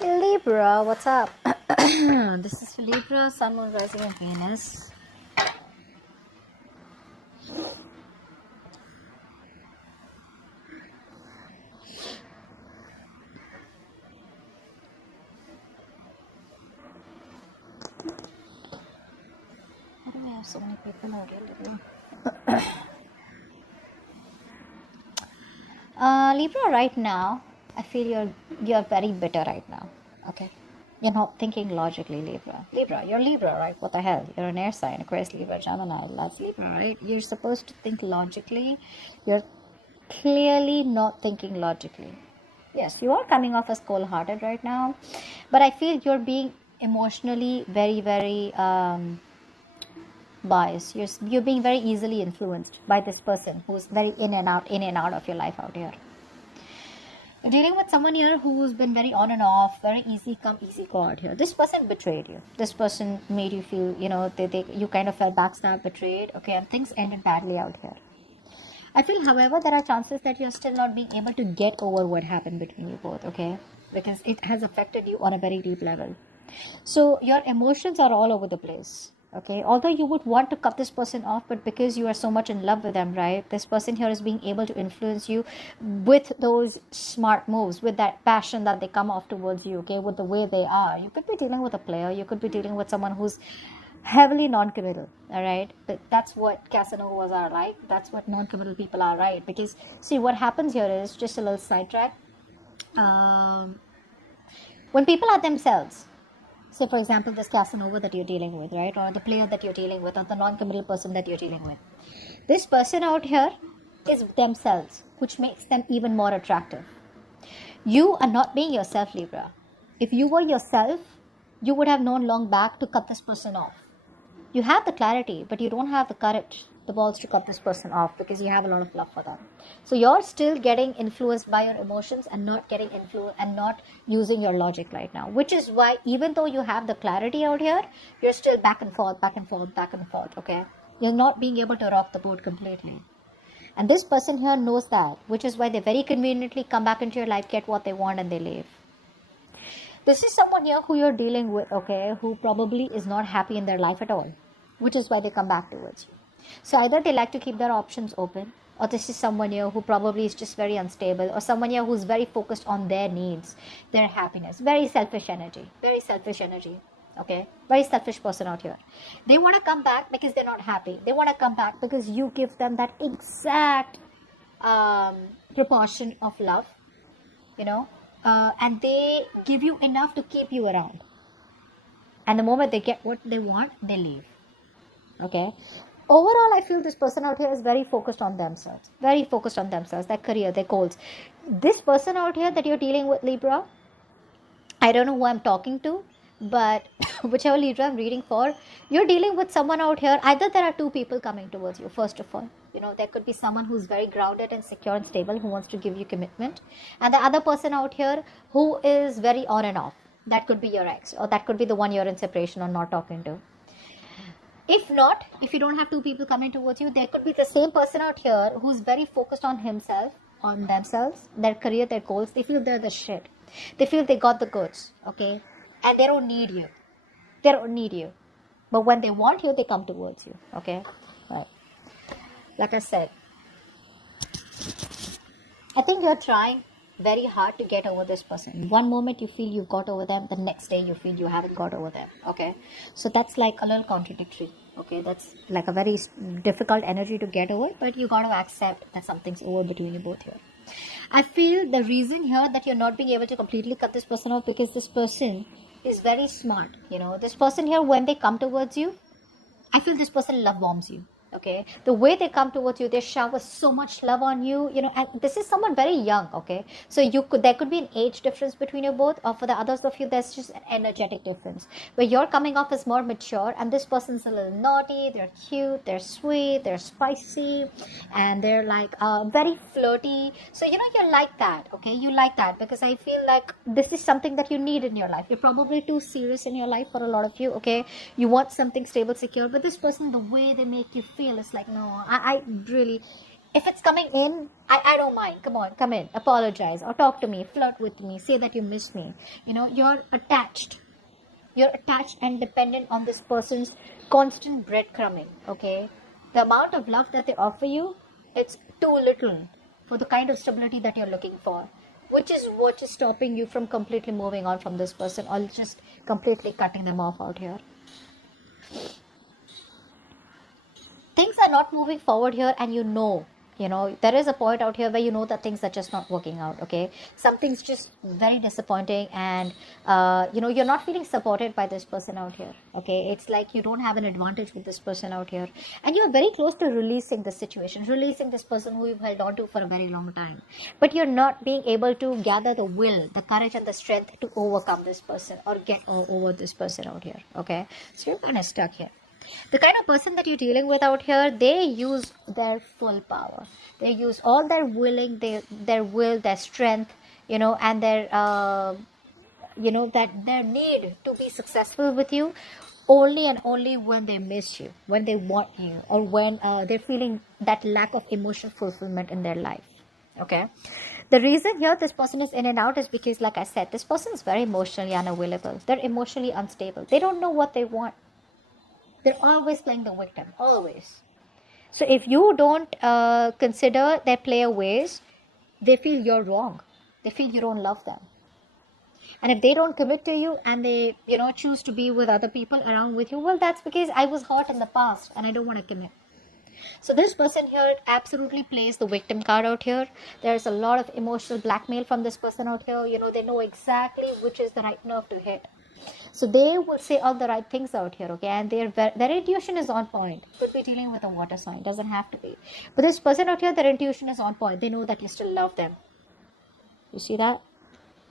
Libra, what's up? This is Libra, Sun, Moon, Rising, and Venus. Why do we have so many people already? Libra, right now, I feel you're very bitter right now. Okay, you're not thinking logically, Libra. You're Libra, right? What the hell? You're an air sign, Aquarius, Libra, Gemini. That's Libra, right? You're supposed to think logically. You're clearly not thinking logically. Yes, you are coming off as cold-hearted right now, but I feel you're being emotionally very, very biased. You're being very easily influenced by this person who's very in and out of your life out here. You're dealing with someone here who's been very on and off, very easy come, easy go out here. This person betrayed you. This person made you feel, you kind of felt backstabbed, betrayed, okay, and things ended badly out here. I feel, however, there are chances that you're still not being able to get over what happened between you both, okay, because it has affected you on a very deep level. So your emotions are all over the place. Okay, although you would want to cut this person off, but because you are so much in love with them, right, this person here is being able to influence you with those smart moves, with that passion that they come off towards you, okay, with the way they are. You could be dealing with a player, you could be dealing with someone who's heavily non-committal, all right, but that's what Casanovas are like. That's what non-committal people are, right? Because see, what happens here is, just a little sidetrack, when people are themselves. So, for example, this Casanova that you're dealing with, right? Or the player that you're dealing with, or the non-committal person that you're dealing with. This person out here is themselves, which makes them even more attractive. You are not being yourself, Libra. If you were yourself, you would have known long back to cut this person off. You have the clarity, but you don't have the courage, the balls to cut this person off, because you have a lot of love for them. So you're still getting influenced by your emotions and not getting influenced and not using your logic right now, which is why even though you have the clarity out here, you're still back and forth, okay? You're not being able to rock the boat completely. And this person here knows that, which is why they very conveniently come back into your life, get what they want, and they leave. This is someone here who you're dealing with, okay, who probably is not happy in their life at all, which is why they come back towards you. So either they like to keep their options open, or this is someone here who probably is just very unstable, or someone here who's very focused on their needs, their happiness, very selfish energy, okay, very selfish person out here. They want to come back because they're not happy. They want to come back because you give them that exact proportion of love, and they give you enough to keep you around. And the moment they get what they want, they leave. Okay. Overall, I feel this person out here is very focused on themselves. Their career, their goals. This person out here that you're dealing with, Libra, I don't know who I'm talking to, but whichever Libra I'm reading for, you're dealing with someone out here. Either there are two people coming towards you, first of all. There could be someone who's very grounded and secure and stable, who wants to give you commitment. And the other person out here who is very on and off. That could be your ex, or that could be the one you're in separation or not talking to. If not, if you don't have two people coming towards you, there could be the same person out here who's very focused on himself, on themselves, their career, their goals. They feel they're the shit. They feel they got the goods, okay? And they don't need you. But when they want you, they come towards you, okay? Right. Like I said, I think you're trying very hard to get over this person. One moment you feel you've got over them, the next day you feel you haven't got over them, okay? So that's like a little contradictory, okay? That's like a very difficult energy to get over, but you got to accept that something's over between you both here. I feel the reason here that you're not being able to completely cut this person off, because this person is very smart, This person here, when they come towards you, I feel this person love bombs you. Okay, the way they come towards you, they shower so much love on you, and this is someone very young, okay? So there could be an age difference between you both, or for the others of you, there's just an energetic difference, where you're coming off as more mature, and this person's a little naughty, they're cute, they're sweet, they're spicy, and they're like very flirty. So, you like that, okay? You like that, because I feel like this is something that you need in your life. You're probably too serious in your life for a lot of you, okay? You want something stable, secure, but this person, the way they make you feel is like, no, I really, If it's coming in, I don't mind. Come on, come in, apologize or talk to me, flirt with me, say that you miss me. You're attached. You're attached and dependent on this person's constant breadcrumbing, okay? The amount of love that they offer you, it's too little for the kind of stability that you're looking for, which is what is stopping you from completely moving on from this person or just completely cutting them off out here. Things are not moving forward here, and there is a point out here where that things are just not working out, okay? Something's just very disappointing, and you're not feeling supported by this person out here, okay? It's like you don't have an advantage with this person out here, and you're very close to releasing this situation, releasing this person who you've held on to for a very long time, but you're not being able to gather the will, the courage and the strength to overcome this person or get over this person out here, okay? So you're kind of stuck here. The kind of person that you're dealing with out here, they use their full power. They use all their willing, their will, their strength, and their, that their need to be successful with you only and only when they miss you, when they want you, or when they're feeling that lack of emotional fulfillment in their life. Okay. The reason here this person is in and out is because, like I said, this person is very emotionally unavailable. They're emotionally unstable. They don't know what they want. They're always playing the victim, always. So if you don't consider their player ways, they feel you're wrong. They feel you don't love them. And if they don't commit to you and they, choose to be with other people around with you, well, that's because I was hurt in the past and I don't want to commit. So this person here absolutely plays the victim card out here. There's a lot of emotional blackmail from this person out here. They know exactly which is the right nerve to hit. So they will say all the right things out here, okay? And their intuition is on point. Could be dealing with a water sign, doesn't have to be. But this person out here, their intuition is on point. They know that you still love them. You see that?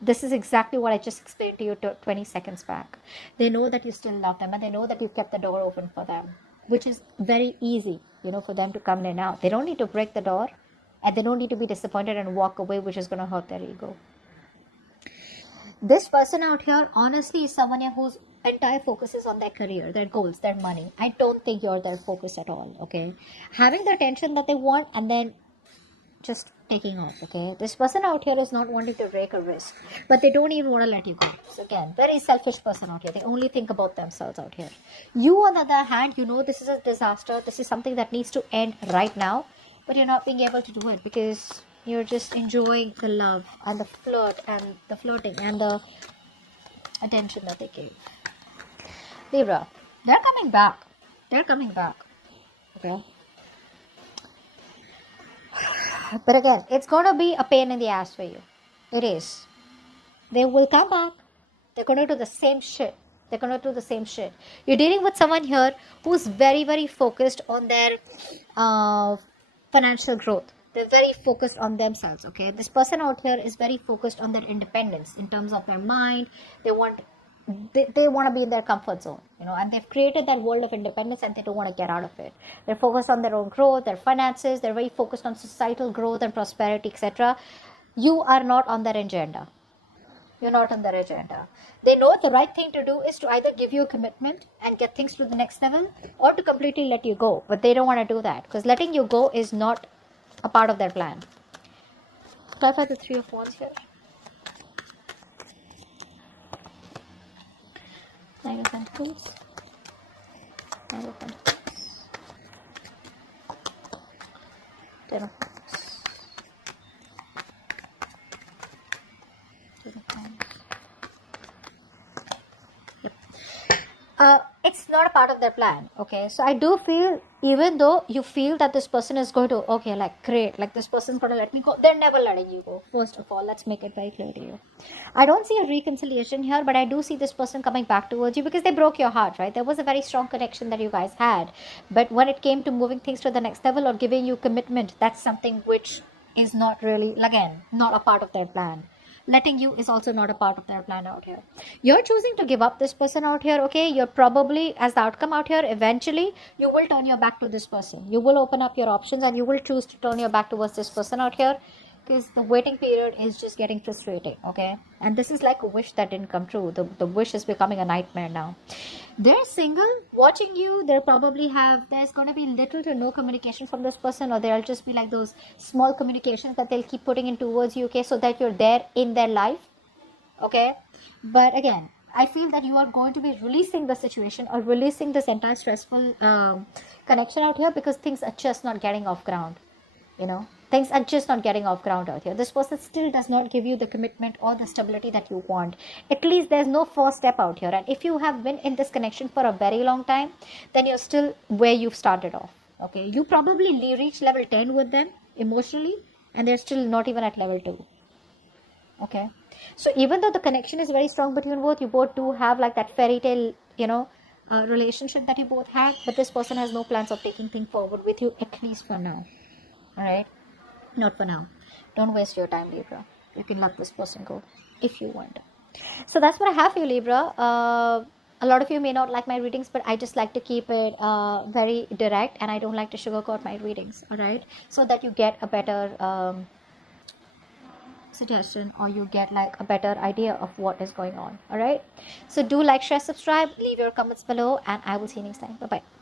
This is exactly what I just explained to you 20 seconds back. They know that you still love them, and they know that you kept the door open for them, which is very easy, for them to come in and out. They don't need to break the door, and they don't need to be disappointed and walk away, which is going to hurt their ego. This person out here, honestly, is someone whose entire focus is on their career, their goals, their money. I don't think you're their focus at all, okay? Having the attention that they want and then just taking off, okay? This person out here is not wanting to take a risk, but they don't even want to let you go. So again, very selfish person out here. They only think about themselves out here. You, on the other hand, this is a disaster. This is something that needs to end right now, but you're not being able to do it because you're just enjoying the love and the flirt and the flirting and the attention that they gave. Libra, they're coming back. They're coming back. Okay. But again, it's going to be a pain in the ass for you. It is. They will come back. They're going to do the same shit. You're dealing with someone here who's very, very focused on their financial growth. They're very focused on themselves, okay? This person out here is very focused on their independence in terms of their mind. They want to be in their comfort zone, and they've created that world of independence and they don't want to get out of it. They're focused on their own growth, their finances. They're very focused on societal growth and prosperity, etc. You are not on their agenda. You're not on their agenda. They know the right thing to do is to either give you a commitment and get things to the next level or to completely let you go. But they don't want to do that because letting you go is not a part of their plan. Clarify the Three of Wands here. Nine of Pentacles. Nine of Pentacles. Ten of Pentacles. Ten of Wands. Yep. It's not a part of their plan, okay? So I do feel, even though you feel that this person is going to, okay, like, great, like this person's going to let me go, they're never letting you go. First of all, let's make it very clear to you. I don't see a reconciliation here, but I do see this person coming back towards you because they broke your heart, right? There was a very strong connection that you guys had. But when it came to moving things to the next level or giving you commitment, that's something which is not really, again, not a part of their plan. Letting you is also not a part of their plan out here. You're choosing to give up this person out here, okay? You're probably, as the outcome out here, eventually, you will turn your back to this person. You will open up your options and you will choose to turn your back towards this person out here because the waiting period is just getting frustrating, okay? And this is like a wish that didn't come true. The wish is becoming a nightmare now. They're single, watching you. There's going to be little to no communication from this person, or there'll just be like those small communications that they'll keep putting in towards you, okay? So that you're there in their life, okay? But again, I feel that you are going to be releasing the situation or releasing this entire stressful connection out here, because things are just not getting off ground. Things are just not getting off ground out here. This person still does not give you the commitment or the stability that you want. At least there's no first step out here. And if you have been in this connection for a very long time, then you're still where you've started off. Okay, you probably reached level 10 with them emotionally, and they're still not even at level 2. Okay, so even though the connection is very strong between both, you both do have like that fairy tale, relationship that you both have, but this person has no plans of taking things forward with you, at least for now. All right, not for now. Don't waste your time, Libra. You can let this person go if you want. So that's what I have for you, Libra. A lot of you may not like my readings, but I just like to keep it very direct, and I don't like to sugarcoat my readings. All right, so that you get a better suggestion, or you get like a better idea of what is going on. All right, so do like, share, subscribe, leave your comments below, and I will see you next time. Bye bye.